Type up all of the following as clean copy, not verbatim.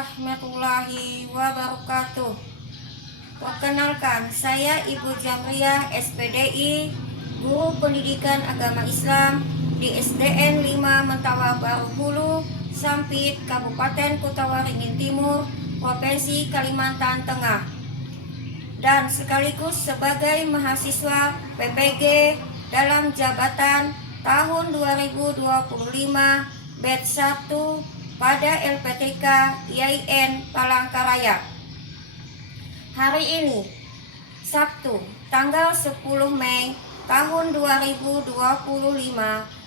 warahmatullahi wabarakatuh. Perkenalkan, saya Ibu Jamriah SPDI, Guru Pendidikan Agama Islam di SDN 5 Mentawa Baru Hulu, Sampit, Kabupaten Kota Waringin Timur, Provinsi Kalimantan Tengah, dan sekaligus sebagai mahasiswa PPG dalam jabatan tahun 2025 batch 1 pada LPTK IAIN Palangkaraya. Hari ini, Sabtu, tanggal 10 Mei tahun 2025,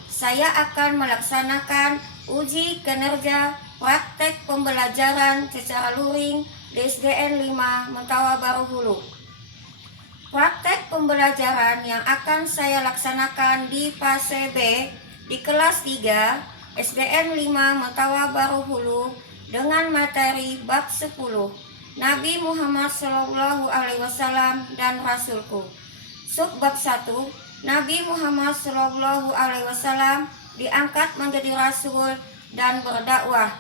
saya akan melaksanakan uji kinerja praktek pembelajaran secara luring di SDN 5 Mentawa Baru Hulu. Praktek pembelajaran yang akan saya laksanakan di fase B di kelas 3 SDN 5 Mentawa Baru Hulu dengan materi bab 10 Nabi Muhammad SAW dan Rasulku. Subbab 1 Nabi Muhammad SAW diangkat menjadi Rasul dan berdakwah.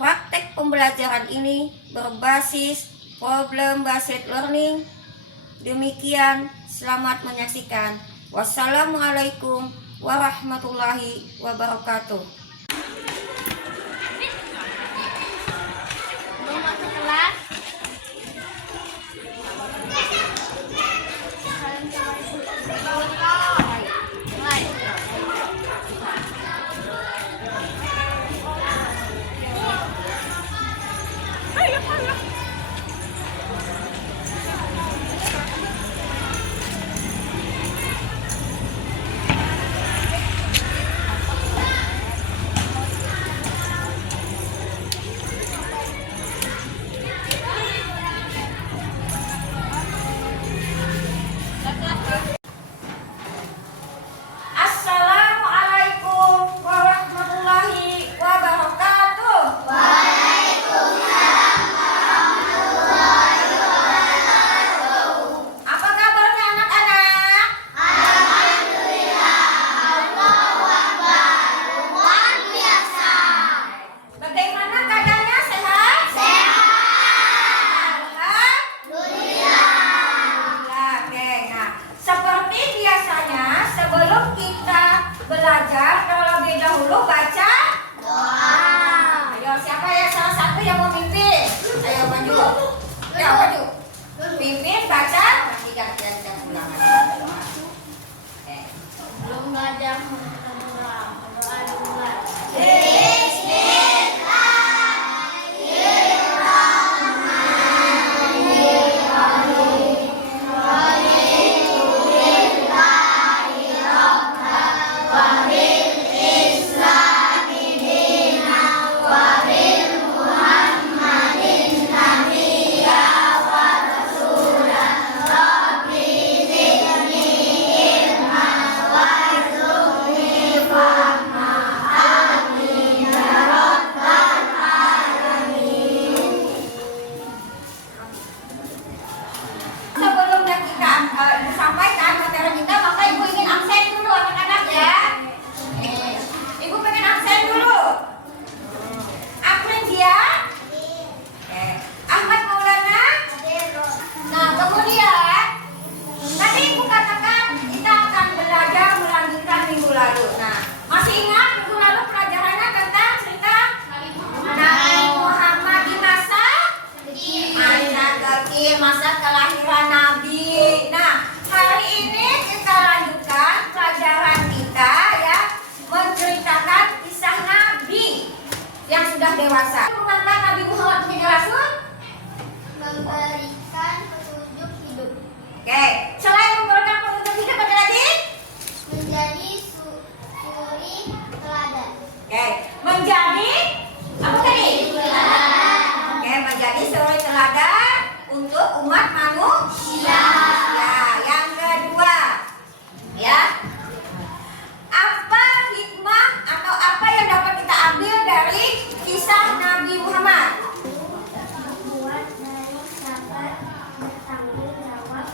Praktek pembelajaran ini berbasis problem based learning. Demikian, selamat menyaksikan. Wassalamualaikum warahmatullahi wabarakatuh. Belum masuk kelas? Belajar terlebih dahulu baca doa. Ayo, siapa ya salah satu yang mau mimpin? Ayo maju. Ya maju. Mimpin baca. Nanti gantian ulangan. Belum belajar doa dulu. Sampaikan materi kita, maka ibu ingin absen dulu anak-anak ya. Ibu pengen absen dulu. April dia, Ahmad Maulana. Nah kemudian tadi ibu katakan kita akan belajar melanjutkan minggu lalu. Nah masih ingat minggu lalu pelajarannya tentang cerita Nabi Muhammad di masa masa kelahiran Nabi. Nah hari ini kita lanjutkan pelajaran kita ya, menceritakan kisah Nabi yang sudah dewasa. Mengangkat Nabi Muhammad menjadi Rasul, Memberikan petunjuk hidup. oke. Selain memberikan petunjuk hidup ada lagi? Menjadi suri teladan. Oke. Menjadi apa tadi? Oke, menjadi suri teladan untuk umat manusia. Ya, yang kedua, ya. Apa hikmah atau apa yang dapat kita ambil dari kisah Nabi Muhammad? Membuat dari sahabat bertanggung jawab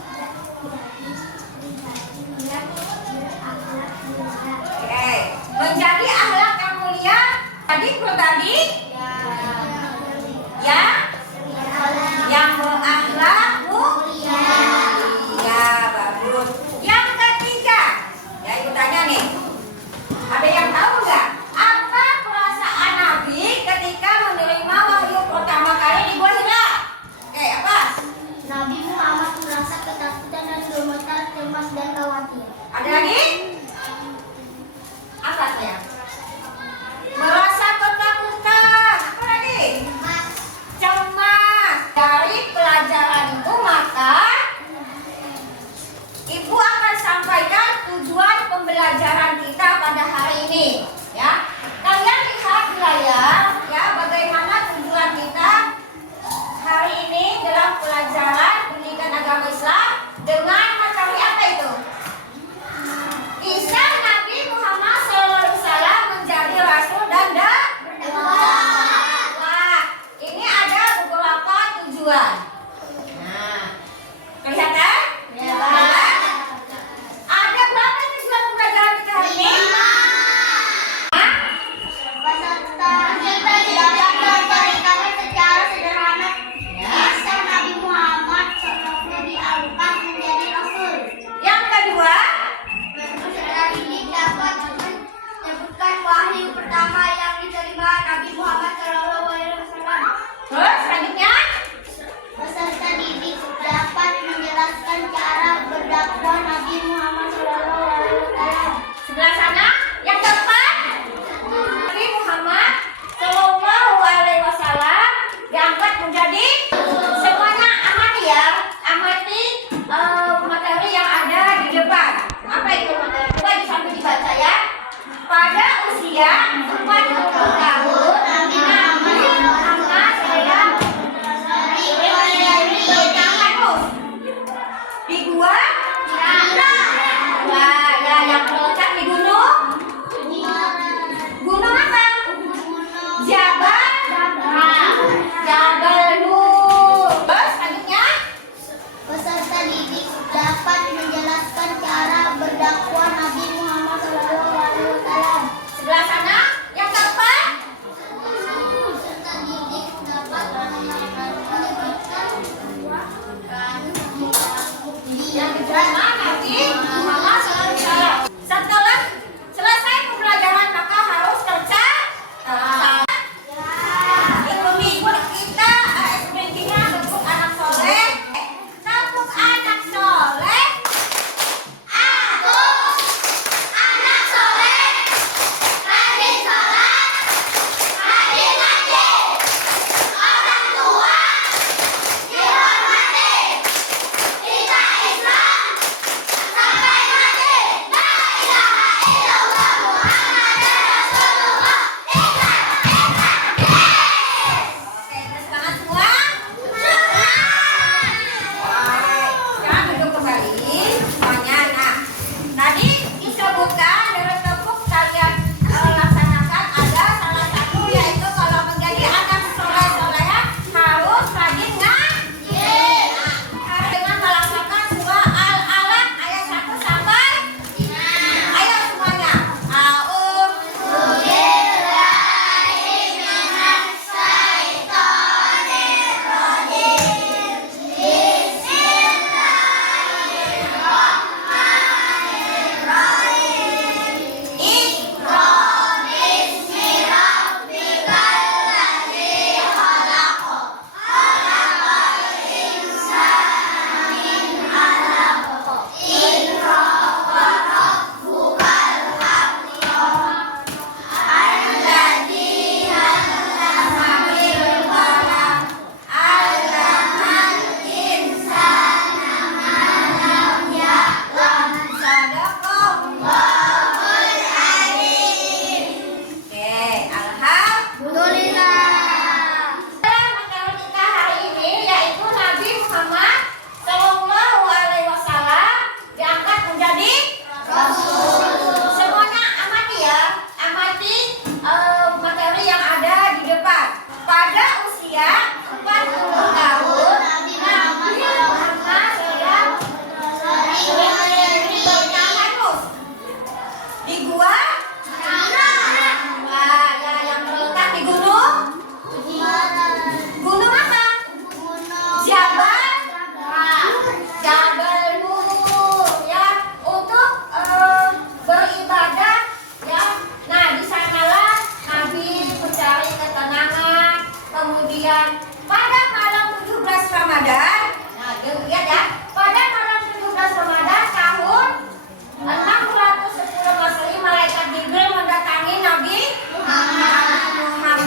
kemudian pada malam 17 Ramadan, nah lihat ya, pada malam 17 Ramadan tahun 610 Masehi, malaikat Jibril mendatangi Nabi Muhammad.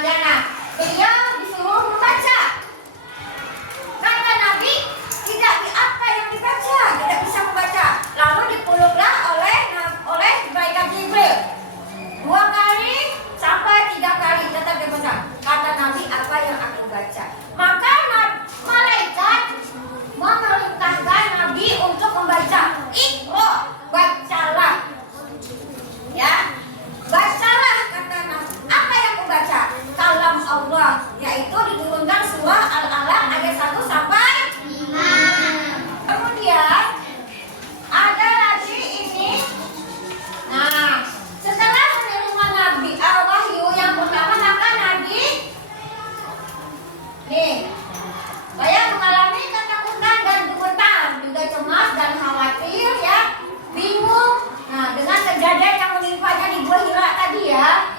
Ya, nah, beliau disuruh membaca. Kata Nabi, tidak apa yang dibaca, tidak bisa membaca. Lalu dipeluklah oleh malaikat Jibril 2 kali sampai 3 kali tetap dibaca. Kata Nabi, apa yang aku baca? Maka malaikat memerintahkan Nabi untuk membaca. Iqra, bacalah. Ya, bacalah kata Nabi. Apa yang aku baca? Kalam Allah, yaitu diturunkan surah Al-Alaq ayat 1 sampai 5. Kemudian ada lagi ini. Nah, setelah menerima Nabi wahyu yang pertama, maka Nabi saya mengalami ketakutan dan gemetar, juga cemas dan khawatir ya, bingung. Nah, dengan kejadian yang menimpanya di Gua Hira tadi ya.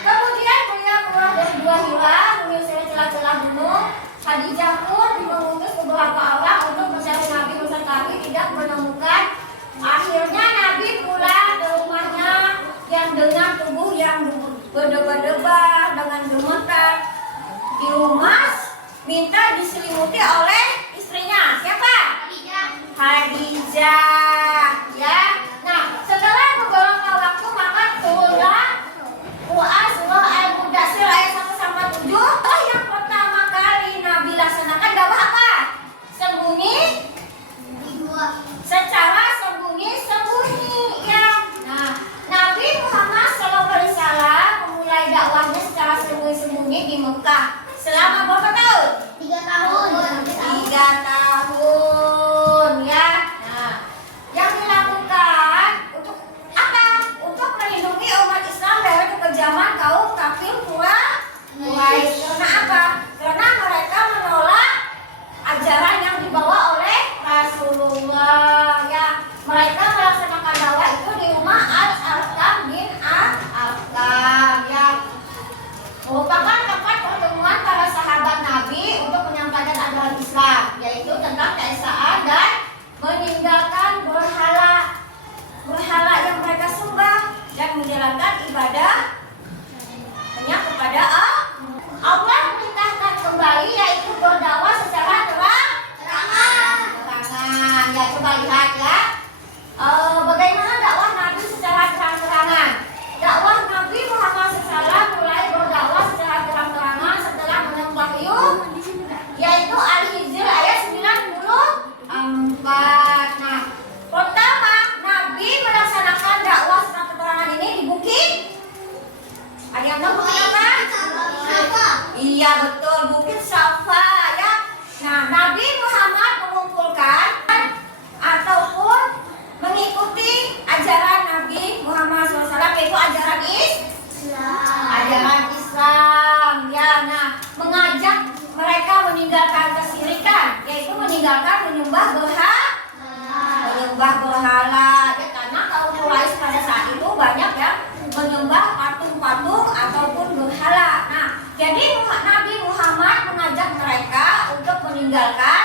Kemudian beliau keluar dari Gua Hira, menyusuri celah-celah gunung. Khadijah pun mengutus beberapa orang untuk mencari Nabi, tapi tidak menemukan. Akhirnya Nabi pulang ke rumahnya yang dengan tubuh yang berdebar-debar, dengan gemetar. Di rumah minta diselimuti oleh istrinya. Siapa? Khadijah. Ya. Nah, setelah beberapa waktu maka turunlah Quran surah Al-Mudaththir ayat 1 sampai 7. Yang pertama kali Nabi laksanakan dakwah apa? Sembunyi. Secara sembunyi-sembunyi ya. Nah, Nabi Muhammad SAW memulai dakwahnya secara sembunyi-sembunyi di Mekah. Selama berapa tahun? 3 tahun. 3 tahun ya. Nah, yang dilakukan untuk apa? Untuk melindungi umat Islam dari kekejaman kaum kafir Quraisy. Karena apa? Karena mereka menolak ajaran yang dibawa oleh Rasulullah ya. Mereka melaksanakan dakwah itu di rumah Al-Arqam bin Al-Arqam ya. Merupakan tempat pertemuan para sahabat Nabi untuk menyampaikan ajaran Islam, yaitu tentang keesaan dan meninggalkan berhala yang mereka sembah dan menjalankan ibadah hanya kepada Allah. Memerintahkan kembali, yaitu berdakwah secara terang-terangan. Ya, coba lihat ya. Bagaimana dakwah Nabi secara terang-terangan? Dakwah Nabi Muhammad SAW mulai berdakwah secara terang-terangan setelah menang wahyu, yaitu Al-Hijr ayat 94. Nah, pertama Nabi melaksanakan dakwah secara terang-terangan ini di bukit. Ada yang tahu bukit apa? Iya betul, bukit Safa ya. Nah, Nabi Muhammad mengumpulkan ataupun mengikuti ajaran Nabi Muhammad SAW, yaitu ajaran Islam ya. Nah, mengajak mereka meninggalkan kesyirikan, yaitu meninggalkan menyembah berhala ya, karena kaum Quraisy pada saat itu banyak yang menyembah patung-patung ataupun berhala. Nah, jadi Nabi Muhammad mengajak mereka untuk meninggalkan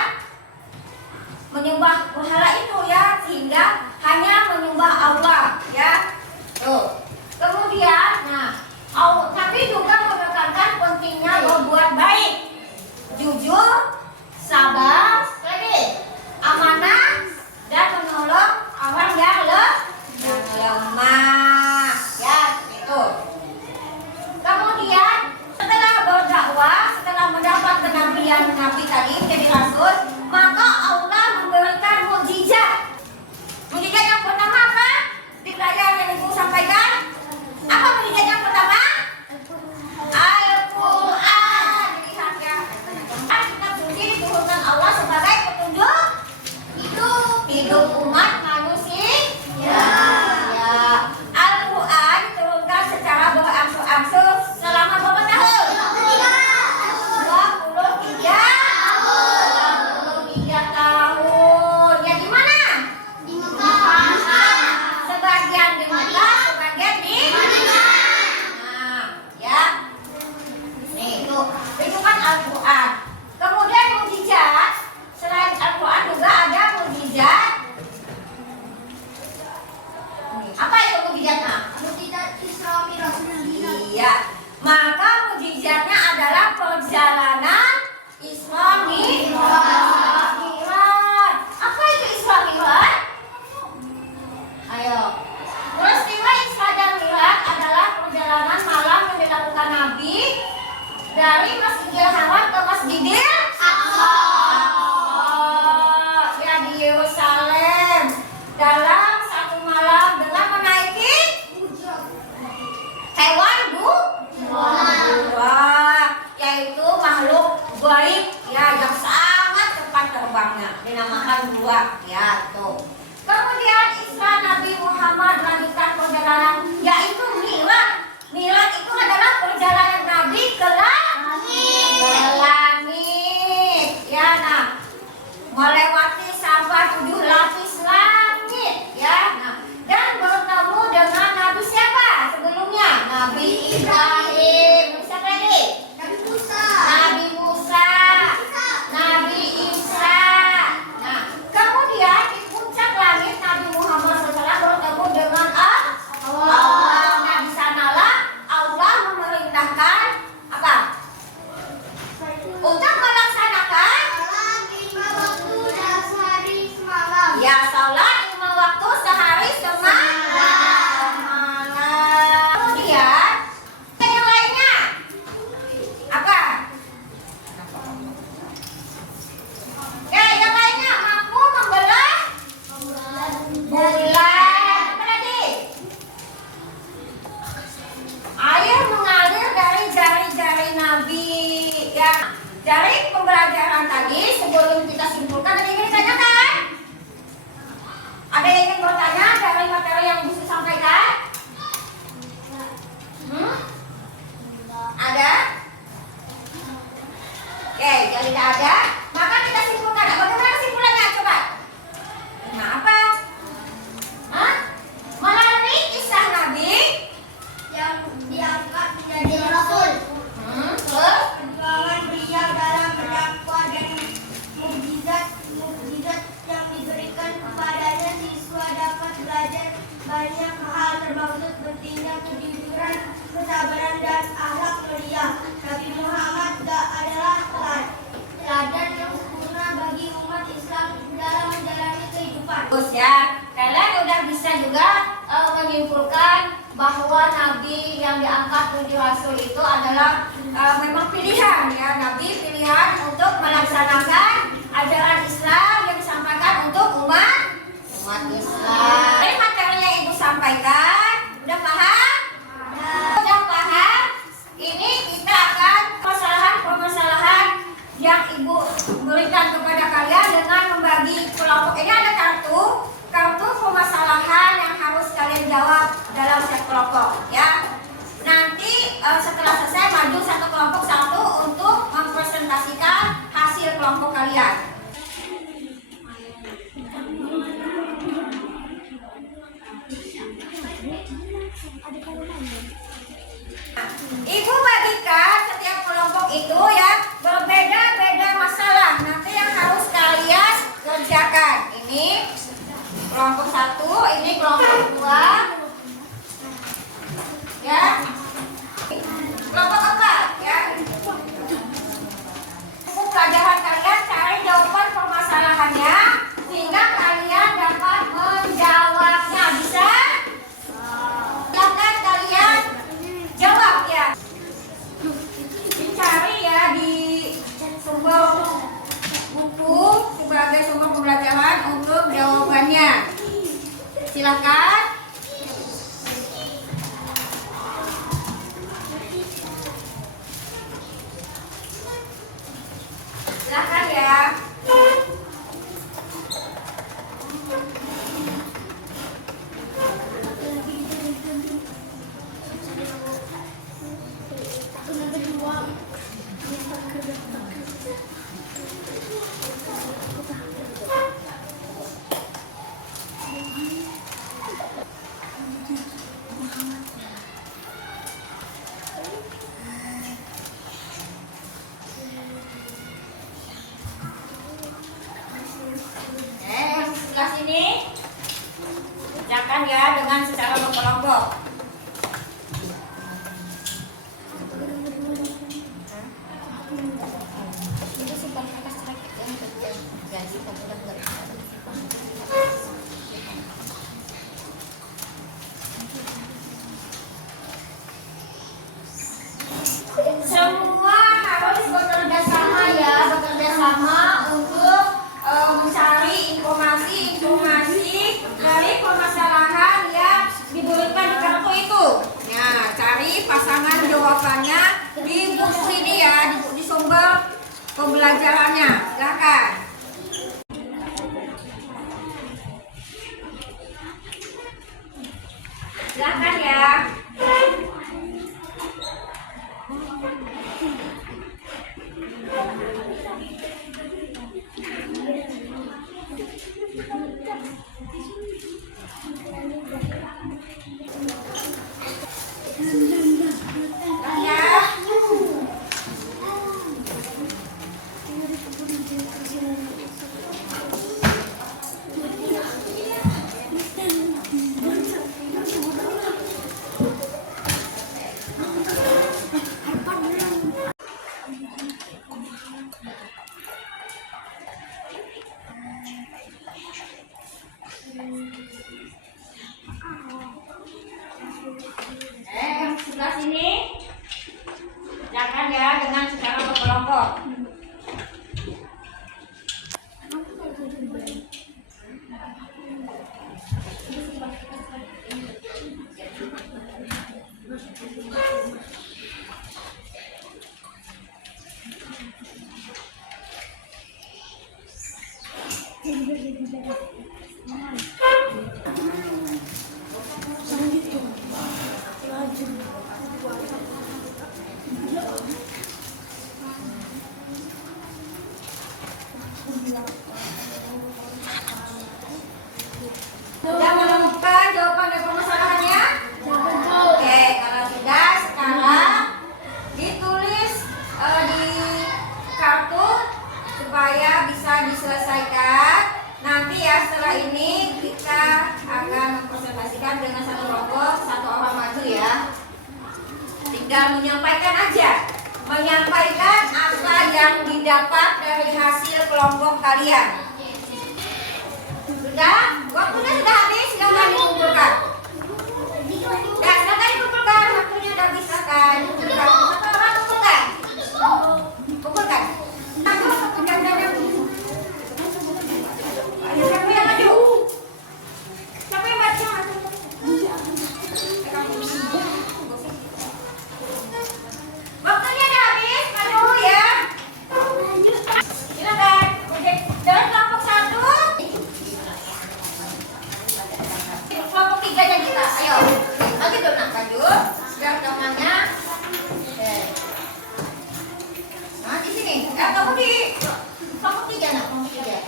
menyembah berhala itu ya, sehingga hanya menyembah Allah ya. Tuh. Kemudian, Nabi juga menekankan pentingnya berbuat baik, jujur, sabar, amanah, dan menolong orang yang lemah ya, itu. Kemudian setelah berdakwah, setelah mendapat kenabian Nabi tadi menjadi rasul, maka Allah memberikan mukjizat. Mukjizat yang pertama apa? Di layar yang Ibu sampaikan. Apa Al-Quran. Kemudian mukjizat, selain Al-Quran juga ada mukjizat. Apa itu mukjizatnya? Mukjizat Isra Mi'raj. Iya, maka mukjizatnya adalah perjalanan Isra Mi'raj. Apa itu Isra Mi'raj? Ayo. Peristiwa Isra dan Mi'raj adalah perjalanan malam yang dilakukan Nabi dari Masjidil Haram ke Masjidil Aqsa. Ya, di Yerusalem dalam satu malam dengan menaiki hewan buah, yaitu makhluk gaib ya yang sangat cepat terbangnya, dinamakan buah ya tuh. Kemudian Isra Nabi Muhammad melanjutkan perjalanan yaitu Mi'raj. Mi'raj itu adalah perjalanan Nabi ke langit. Ya, nah, melewati sampai 7 lapis langit ya. Nah, dan bertemu dengan Nabi siapa sebelumnya? Nabi Ibrahim. Siapa lagi? Nabi Musa. Nabi Musa. Nabi Isa. Nah, kemudian di puncak langit Nabi Muhammad SAW bertemu dengan Allah. Nah, di sanalah Allah memerintahkan apa? Untuk melaksanakan Salat 5 waktu dan sehari semalam. ya salat 5 waktu sehari semalam. Kemudian yang lainnya apa? Ya, yang lainnya mampu membelah bulan. Apa lagi? Air mengalir dari jari-jari Nabi. Ya, dari pembelajaran tadi sebelum kita simpulkan ada yang ingin ditanyakan? Ada yang ingin bertanya dari materi yang Ibu sampaikan? Ada? Oke, jadi tidak ada. Maka kita simpulkan. Bagaimana kesimpulannya? Coba. Nah, apa? Hah? Melalui kisah Nabi Yang diangkat menjadi rasul. terus Perjuangan beliau dalam berdakwah dan mukjizat yang diberikan kepadanya, siswa dapat belajar banyak hal termasuk bertindak kejujuran, kesabaran dan akhlak mulia. Nabi Muhammad adalah teladan yang sempurna bagi umat Islam dalam menjalani kehidupan. Terus ya, kalian udah bisa juga menyimpulkan bahwa Nabi yang diangkat menjadi Rasul itu adalah memang pilihan ya, Nabi pilihan untuk melaksanakan ajaran Islam yang disampaikan untuk umat Islam. Dari materi yang Ibu sampaikan, udah paham? Udah paham? Ini kita akan permasalahan yang Ibu berikan kepada kalian dengan membagi kelompok. Ini ada kartu permasalahan yang harus kalian jawab dalam satu kelompok ya. Nanti setelah selesai maju satu kelompok satu untuk mempresentasikan hasil kelompok kalian. Ibu bagikan setiap kelompok itu ya berbeda-beda masalah. Nanti yang harus kalian kerjakan. Ini kelompok 1, ini kelompok 2. Ya. Kelompok 4 ya. Buku pelajaran kalian cari jawaban permasalahannya sehingga kalian dapat menjawabnya. Bisa? Silakan kalian jawab ya. Dicari ya di sumber buku sebagai sumber pembelajaran untuk jawabannya. Silakan. Silakan ya. berkelompok. Semua harus bekerja sama ya, bekerja sama untuk mencari informasi dari permasalahan yang diberikan di kartu itu. Ya, cari pasangan jawabannya di buku ini ya, di sumber pembelajarannya. Silakan. Silakan ya. Yang sebelah sini jangan ya, dengan secara berkelompok. Sudah menemukan jawaban dari permasalahannya? Oke, kalau sudah, sekarang ditulis di kartu supaya bisa diselesaikan. Nanti ya setelah ini kita akan mempresentasikan dengan satu kelompok, satu orang maju ya. Tinggal menyampaikan aja, menyampaikan apa yang didapat dari hasil kelompok kalian. Sudah? Waktunya sudah habis, silakan dikumpulkan. Ya, silakan dikumpulkan, waktunya sudah habis, silakan kumpulkan. Satu orang kumpulkan. Kumpulkan. Ayo, siapa yang maju? Siapa yang maju? Waktunya sudah habis, maju ya. Silakan. Oke, dari kelompok 1. Kelompok 3-nya kita, ayo. Lagi dong nak maju. Biar temannya. Oke. Nah, di sini. Kamu di kelompok 3 nak, kelompok 3.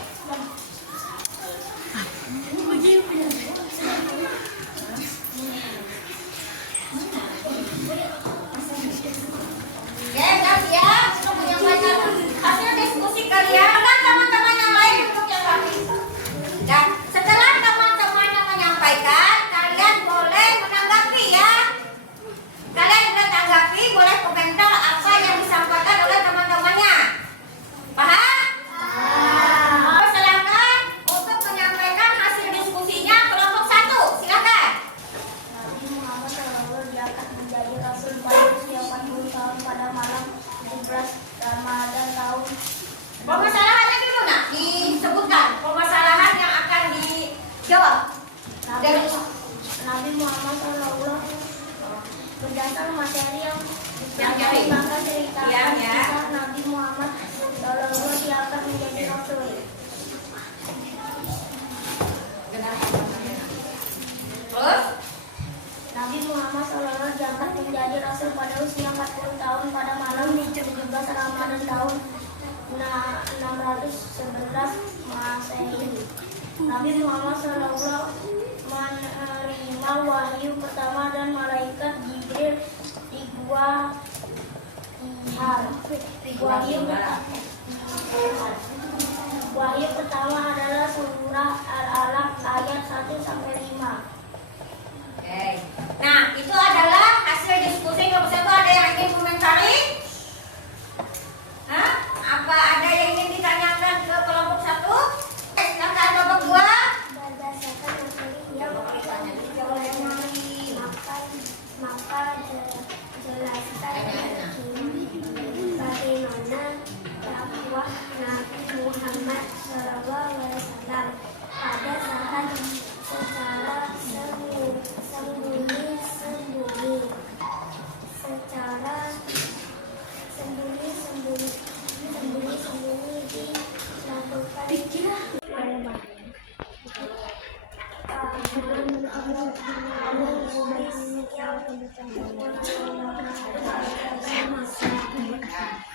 Ya, udah siap untuk menyampaikan hasil diskusi kalian dan teman-teman yang lain untuk yang lain. Dan setelah teman-temannya menyampaikan, kalian boleh menanggapi ya. Kalian boleh tanggapi, boleh komentar apa yang disampaikan oleh teman-temannya. Paham? Silakan untuk menyampaikan hasil diskusinya kelompok 1. Silakan. Nabi Muhammad SAW diangkat menjadi Rasul pada usia 40 tahun pada malam 17 Ramadan tahun. Permasalahannya dulu nak disebutkan, permasalahan yang akan dijawab. Dari Nabi Muhammad SAW berdasar materi yang cari. maka cerita Iya, ya. kisah Nabi Muhammad SAW diangkat menjadi Rasul. Terus Nabi Muhammad SAW diangkat menjadi Rasul pada usia 40 tahun pada malam 17 Ramadan tahun 611 Masehi. Nabi Muhammad SAW menerima wahyu pertama dan malaikat Jibril di gua Hira. Wahyu pertama adalah surah Al-Alaq ayat 1-5. Oke. Nah, itu adalah hasil diskusi kelompok 1. Ada yang ingin komentari? Hah? Apa ada yang ingin ditanyakan ke kelompok 1? Silakan kelompok 2. Berdasarkan materi yang maka jelaskan bagaimana dakwah Nabi Muhammad SAW pada saat secara sembunyi-sembunyi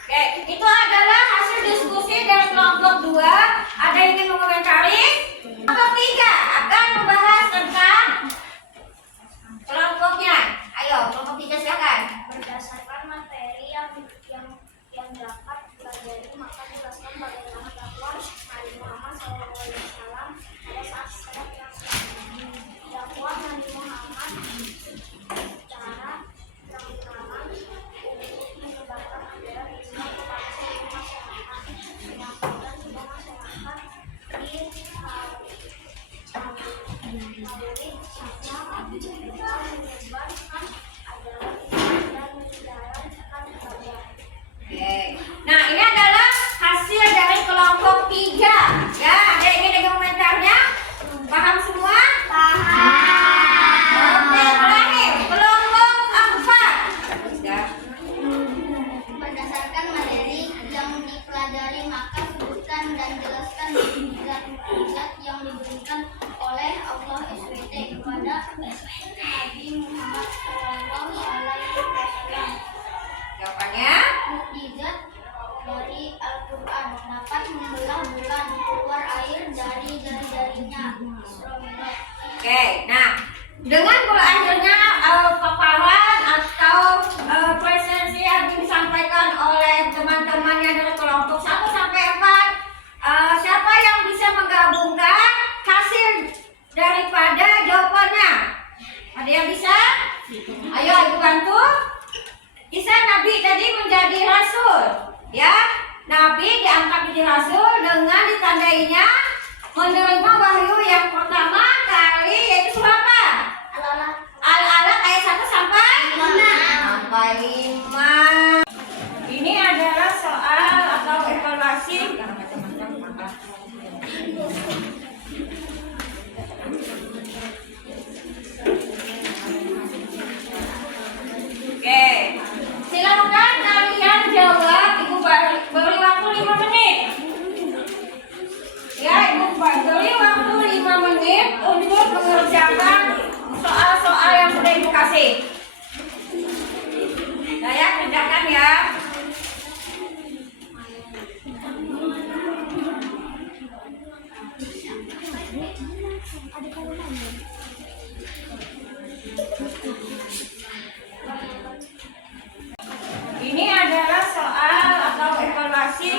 Oke, itu adalah hasil diskusi dari kelompok 2. Ada yang ingin mengomentari? Kelompok 3 akan membahas tentang kelompoknya. Ayo, kelompok 3 silakan. Berdasarkan materi yang dapat dipelajari, maka jelaskan bagaimana dakwah Nabi Muhammad SAW pada saat sholat yang sembunyi. Dakwah Nabi Muhammad secara terang-terangan untuk menyebarkan ajaran Islam kepada seluruh masyarakat, menyampaikan kepada masyarakat di Maulid Syafna dengan menyebarkan ajaran Islam dan menjalankan ibadah. Oke. Nah, ini adalah hasil dari kelompok 3. Ya, ada yang ingin komentarnya? Paham semua? Paham. Oke, terakhir kelompok 4. Ya. Berdasarkan materi yang dipelajari, maka sebutkan dan jelaskan mukjizat yang diberikan oleh Allah SWT kepada Nabi Muhammad SAW. Jawabannya? Mukjizat dari Al-Quran dapat membelah bulan, keluar air dari jari-jarinya. Oke, nah dengan berakhirnya paparan atau presensi yang disampaikan oleh teman-temannya dari kelompok 1 sampai 4, siapa yang bisa menggabungkan hasil daripada jawabannya? Ada yang bisa? Ayo ibu bantu. Isa Nabi tadi menjadi rasul, ya. Nabi diangkat menjadi rasul dengan ditandainya menerima wahyu yang pertama kali, yaitu surah apa? Al-Alaq ayat 1 sampai 5. Ini adalah soal atau evaluasi. Oke, silakan kalian jawab. Ibu beri waktu 5 menit. Ya, ibu beri waktu 5 menit untuk mengerjakan soal-soal yang sudah ibu kasih. Saya kerjakan ya. Ini adalah soal atau evaluasi.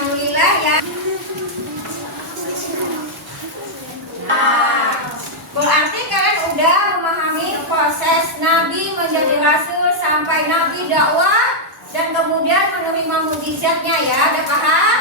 Alhamdulillah ya. Nah, berarti kalian udah memahami proses Nabi menjadi Rasul sampai Nabi dakwah dan kemudian menerima mukjizatnya ya. Udah paham?